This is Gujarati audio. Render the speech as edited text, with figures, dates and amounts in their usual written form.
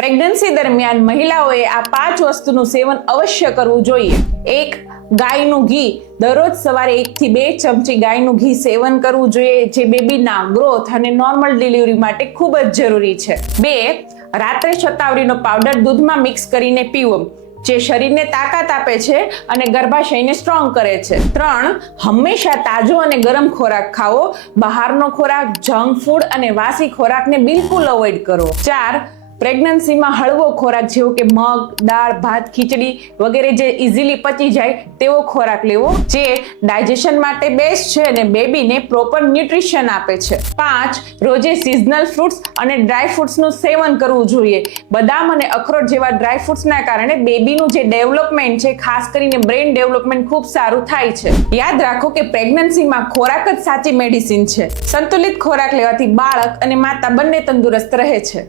પ્રેગ્નન્સી દરમિયાન મહિલાઓએ આ 5 વસ્તુનું સેવન અવશ્ય કરવું જોઈએ. 1. ગાયનું ઘી. દરરોજ સવારે 1 થી 2 ચમચી ગાયનું ઘી સેવન કરવું જોઈએ, જે બેબીના ગ્રોથ અને નોર્મલ ડિલિવરી માટે ખૂબ જ જરૂરી છે. 2. રાત્રે શતાવરીનો પાવડર દૂધમાં મિક્સ કરીને પીવો, જે શરીરને તાકાત આપે છે અને ગર્ભાશયને સ્ટ્રોંગ કરે છે. 3. હંમેશા તાજો અને ગરમ ખોરાક ખાવો. બહારનો ખોરાક, જંક ફૂડ અને વાસી ખોરાકને બિલકુલ અવોઇડ કરો. 4. પ્રેગ્નન્સીમાં હળવો ખોરાક જેવો કે મગ, દાળ, ભાત, ખીચડી વગેરે જે ઇઝીલી પચી જાય તેવો ખોરાક લેવો, જે ડાયજેશન માટે બેસ્ટ છે અને બેબીને પ્રોપર ન્યુટ્રિશન આપે છે. 5. રોજે સિઝનલ ફ્રૂટ્સ અને ડ્રાય ફ્રૂટ્સનું સેવન કરવું જોઈએ. બદામ અને અખરોટ જેવા ડ્રાય ફ્રૂટ્સના કારણે બેબીનું જે ડેવલપમેન્ટ છે, ખાસ કરીને બ્રેઇન ડેવલપમેન્ટ ખૂબ સારું થાય છે. યાદ રાખો કે પ્રેગ્નન્સીમાં ખોરાક જ સાચી મેડિસિન છે. સંતુલિત ખોરાક લેવાથી બાળક અને માતા બંને તંદુરસ્ત રહે છે.